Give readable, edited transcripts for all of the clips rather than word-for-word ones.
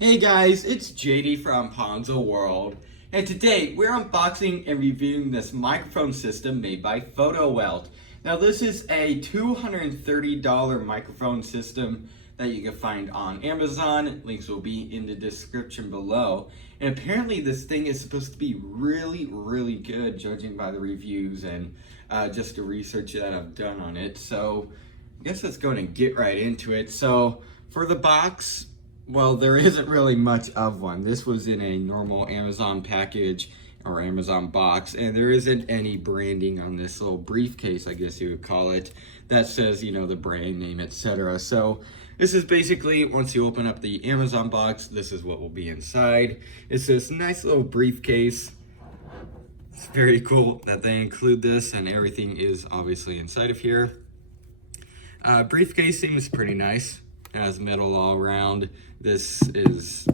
Hey guys, it's JD from Ponzo World, and today we're unboxing and reviewing this microphone system made by Fotowelt. Now this is a $230 microphone system that you can find on Amazon. Links will be in the description below. And apparently this thing is supposed to be really good, judging by the reviews and just the research that I've done on it. So I guess let's go and get right into it. So for the box, well, there isn't really much of one. This was in a normal Amazon package or Amazon box, and there isn't any branding on this little briefcase, I guess you would call it, that says, you know, the brand name, etc. So this is basically, once you open up the Amazon box, this is what will be inside. It's this nice little briefcase. It's very cool that they include this, and everything is obviously inside of here. Briefcase seems pretty nice. It has metal all around. This is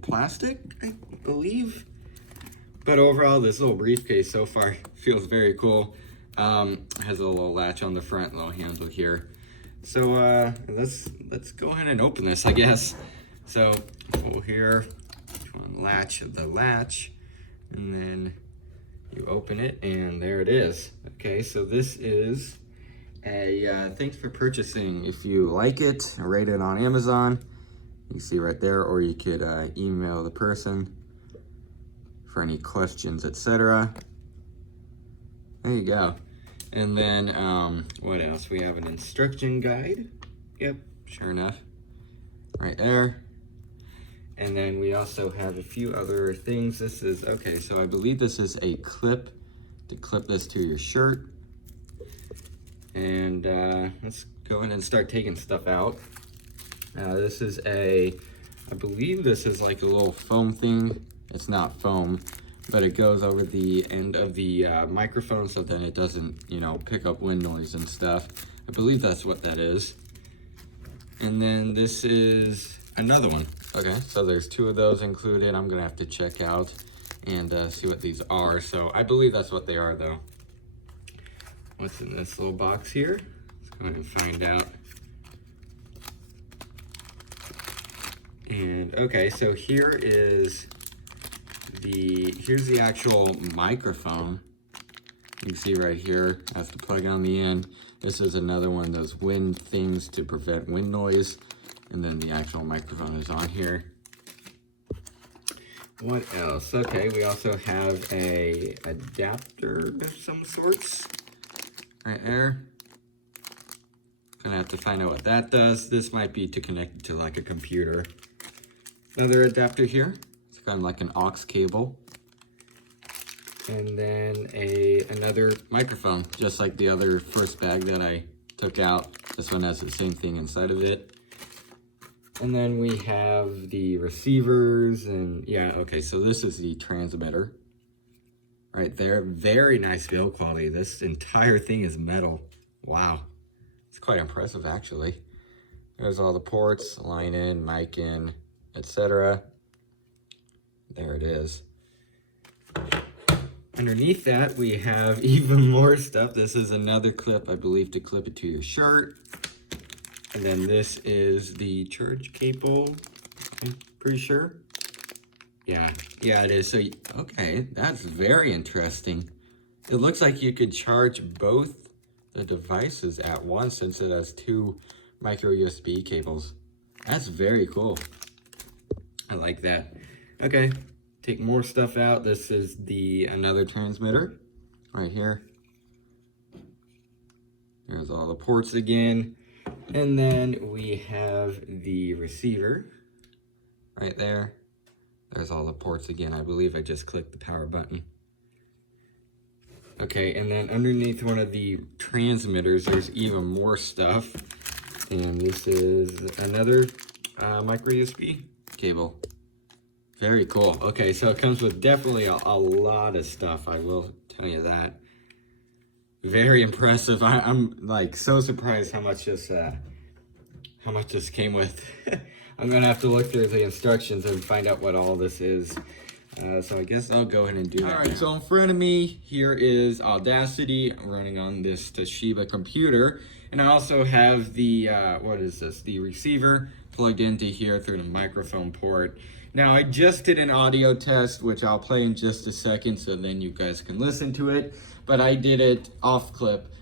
plastic, I believe. But overall, this little briefcase so far feels very cool. It has a little latch on the front, little handle here. So let's go ahead and open this, I guess. So pull here, latch the latch, and then you open it, and there it is. Okay, so this is a thanks for purchasing. If you like it, rate it on Amazon. You can see right there, or you could email the person for any questions, etc. There you go. And then what else? We have an instruction guide. Yep, sure enough, right there. And then we also have a few other things. This is, okay, so I believe this is a clip to clip this to your shirt. And let's go in and start taking stuff out. This is I believe this is like a little foam thing. It's not foam, but it goes over the end of the microphone so then it doesn't, you know, pick up wind noise and stuff. I believe that's what that is. And then this is another one. Okay, so there's two of those included. I'm gonna have to check out and see what these are. So I believe that's what they are though. What's in this little box here? Let's go ahead and find out. And okay, so here's the actual microphone. You can see right here, I have to plug it on the end. This is another one of those wind things to prevent wind noise. And then the actual microphone is on here. What else? Okay, we also have a adapter of some sorts. Right there. Gonna have to find out what that does. This might be to connect it to like a computer. Another adapter here. It's kind of like an aux cable. And then another microphone, just like the other first bag that I took out. This one has the same thing inside of it. And then we have the receivers and yeah, okay, so this is the transmitter. Right there, very nice build quality. This entire thing is metal. Wow, it's quite impressive actually. There's all the ports, line in, mic in, etc. There it is. Underneath that, we have even more stuff. This is another clip, I believe, to clip it to your shirt. And then this is the charge cable, I'm pretty sure. Yeah, it is. So, okay, that's very interesting. It looks like you could charge both the devices at once since it has two micro USB cables. That's very cool. I like that. Okay, take more stuff out. This is another transmitter right here. There's all the ports again. And then we have the receiver right there. There's all the ports again. I believe I just clicked the power button. Okay, and then underneath one of the transmitters, there's even more stuff. And this is another micro USB cable. Very cool. Okay, so it comes with definitely a lot of stuff, I will tell you that. Very impressive. I'm like so surprised how much this came with. I'm gonna have to look through the instructions and find out what all this is. So I guess I'll go ahead and do that. All right, so in front of me here is Audacity. I'm running on this Toshiba computer. And I also have the, what is this? The receiver plugged into here through the microphone port. Now I just did an audio test, which I'll play in just a second so then you guys can listen to it. But I did it off clip,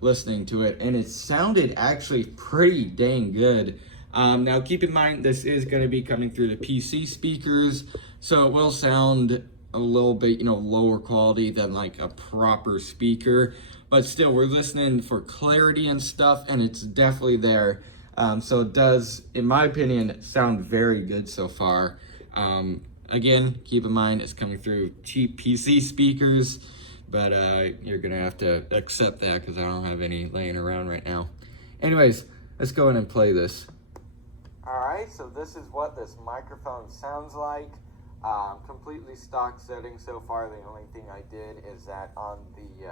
listening to it, and it sounded actually pretty dang good. Now keep in mind, this is going to be coming through the PC speakers, so it will sound a little bit, lower quality than like a proper speaker, but still we're listening for clarity and stuff, and it's definitely there. So it does, in my opinion, sound very good so far. Again, keep in mind it's coming through cheap PC speakers, but you're gonna have to accept that because I don't have any laying around right now. Anyways, let's go ahead and play this. Alright, so this is what this microphone sounds like. Completely stock setting so far. The only thing I did is that on the,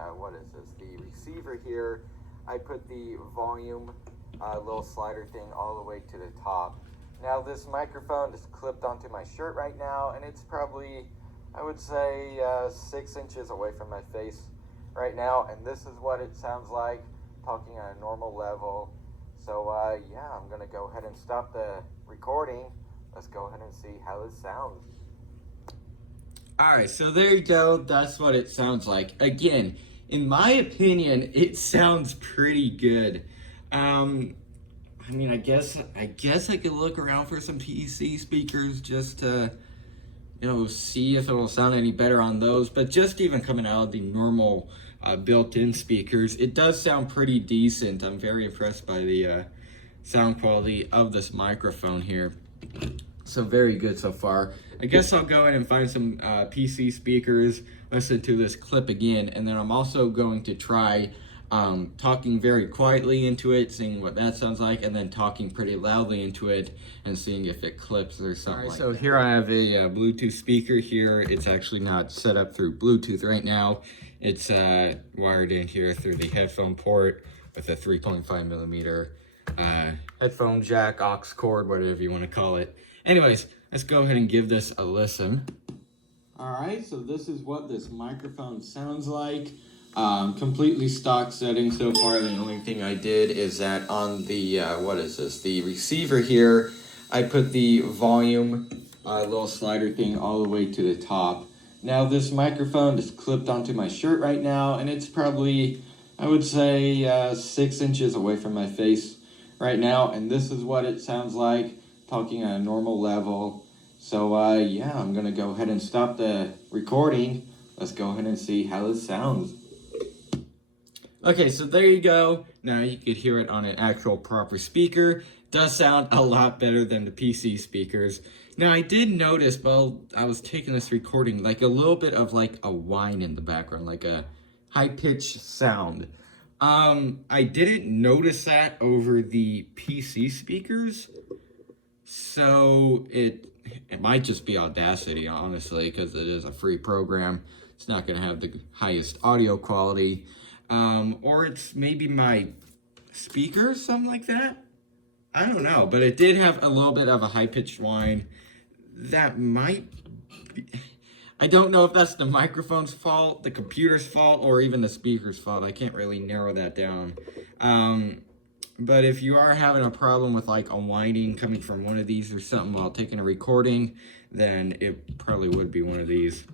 the receiver here, I put the volume little slider thing all the way to the top. Now this microphone is clipped onto my shirt right now, and it's probably, I would say, 6 inches away from my face right now, and this is what it sounds like talking at a normal level. So yeah, I'm gonna go ahead and stop the recording. Let's go ahead and see how this sounds. Alright, so there you go. That's what it sounds like. Again, in my opinion, it sounds pretty good. I mean, I guess I could look around for some PC speakers just to, see if it will sound any better on those. But just even coming out of the normal built-in speakers, it does sound pretty decent. I'm very impressed by the sound quality of this microphone here. So very good so far. I guess I'll go ahead and find some PC speakers, listen to this clip again, and then I'm also going to try talking very quietly into it, seeing what that sounds like, and then talking pretty loudly into it and seeing if it clips or something. So here I have a Bluetooth speaker here. It's actually not set up through Bluetooth right now. It's wired in here through the headphone port with a 3.5 millimeter headphone jack, aux cord, whatever you want to call it. Anyways, let's go ahead and give this a listen. Alright, so this is what this microphone sounds like. Completely stock setting so far. The only thing I did is that on the, the receiver here, I put the volume little slider thing all the way to the top. Now this microphone is clipped onto my shirt right now, and it's probably, I would say, 6 inches away from my face right now, and this is what it sounds like talking at a normal level. So yeah, I'm gonna go ahead and stop the recording. Let's go ahead and see how this sounds. Okay, so there you go. Now you could hear it on an actual proper speaker. Does sound a lot better than the PC speakers. Now I did notice while I was taking this recording, like a little bit of like a whine in the background, like a high-pitched sound. I didn't notice that over the PC speakers. So it might just be Audacity, honestly, because it is a free program. It's not going to have the highest audio quality. Or it's maybe my speakers, something like that. I don't know, but it did have a little bit of a high-pitched whine. That might be... I don't know if that's the microphone's fault, the computer's fault, or even the speaker's fault. I can't really narrow that down. But if you are having a problem with like a whining coming from one of these or something while taking a recording, then it probably would be one of these.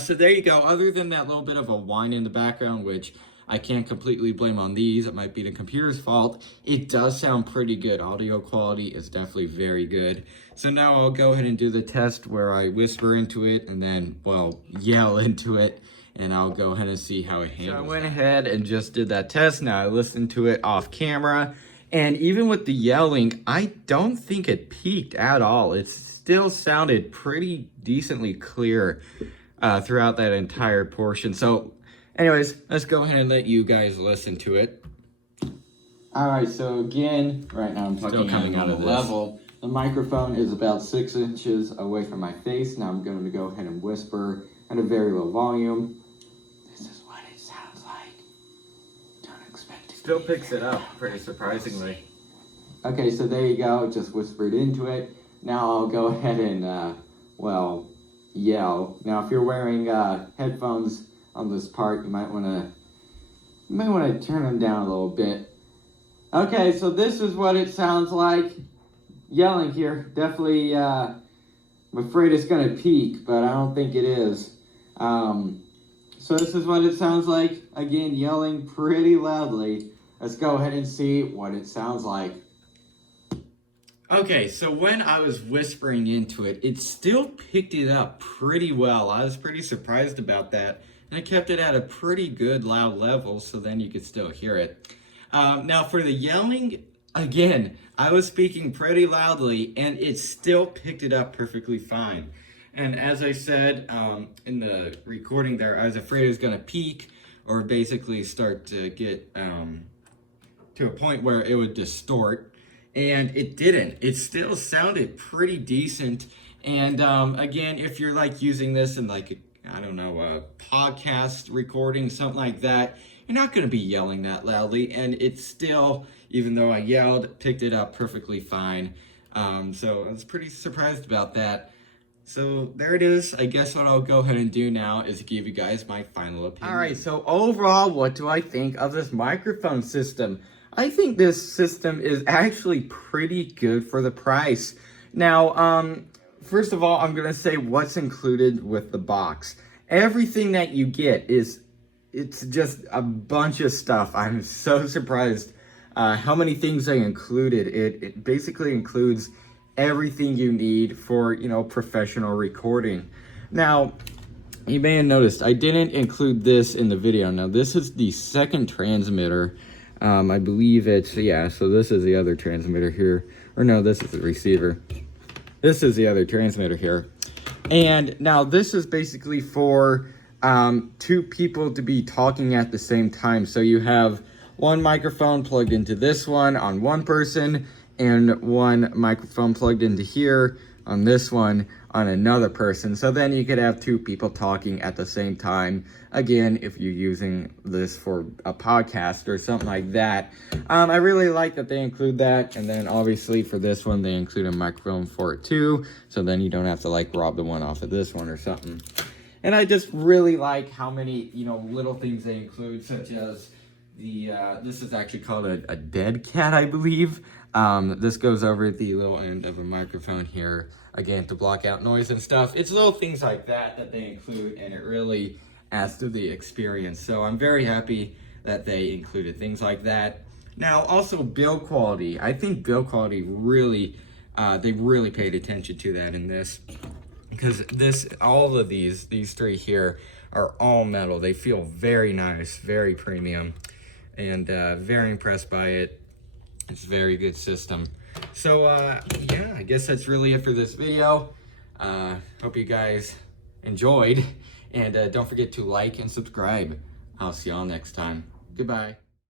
So there you go. Other than that little bit of a whine in the background, which I can't completely blame on these, it might be the computer's fault, it does sound pretty good. Audio quality is definitely very good. So now I'll go ahead and do the test where I whisper into it and then, well, yell into it. And I'll go ahead and see how it handles. So I went ahead and just did that test. Now I listened to it off camera. And even with the yelling, I don't think it peaked at all. It still sounded pretty decently clear throughout that entire portion. So anyways, let's go ahead and let you guys listen to it. All right, so again, right now I'm still coming out of this level. The microphone is about 6 inches away from my face. Now I'm going to go ahead and whisper at a very low volume. This is what it sounds like. Don't expect it. Still picks it up, pretty surprisingly. Okay, so there you go, just whispered into it. Now I'll go ahead and, well, yell. Now if you're wearing headphones on this part, you might want to turn them down a little bit. Okay, so this is what it sounds like. Yelling here, definitely, I'm afraid it's gonna peak, but I don't think it is. So this is what it sounds like. Again, yelling pretty loudly. Let's go ahead and see what it sounds like. Okay, so when I was whispering into it, it still picked it up pretty well. I was pretty surprised about that. And I kept it at a pretty good loud level, so then you could still hear it. Now for the yelling, again, I was speaking pretty loudly and it still picked it up perfectly fine. And as I said in the recording there, I was afraid it was gonna peak or basically start to get to a point where it would distort. And it didn't. It still sounded pretty decent. And again, if you're like using this in like, I don't know, a podcast recording, something like that, you're not going to be yelling that loudly. And it still, even though I yelled, picked it up perfectly fine. So I was pretty surprised about that. So there it is. I guess what I'll go ahead and do now is give you guys my final opinion. All right, so overall, what do I think of this microphone system? I think this system is actually pretty good for the price. Now, first of all, I'm going to say what's included with the box. Everything that you get it's just a bunch of stuff. I'm so surprised how many things they included. It basically includes everything you need for, you know, professional recording. Now, you may have noticed I didn't include this in the video. Now, this is the second transmitter. I believe it's, yeah, so this is the other transmitter here. Or no, this is the receiver. This is the other transmitter here. And now this is basically for two people to be talking at the same time. So you have one microphone plugged into this one on one person and one microphone plugged into here on this one on another person. So then you could have two people talking at the same time. Again, if you're using this for a podcast or something like that. I really like that they include that. And then obviously for this one, they include a microphone for it too. So then you don't have to like rob the one off of this one or something. And I just really like how many, you know, little things they include, such as the, this is actually called a dead cat, I believe. This goes over the little end of a microphone here, again, to block out noise and stuff. It's little things like that they include, and it really adds to the experience. So I'm very happy that they included things like that. Now, also build quality. I think build quality really, they really paid attention to that in this. Because all of these three here are all metal. They feel very nice, very premium, and very impressed by it. It's a very good system. So yeah, I guess that's really it for this video. Hope you guys enjoyed, and don't forget to like and subscribe. I'll see y'all next time. Goodbye.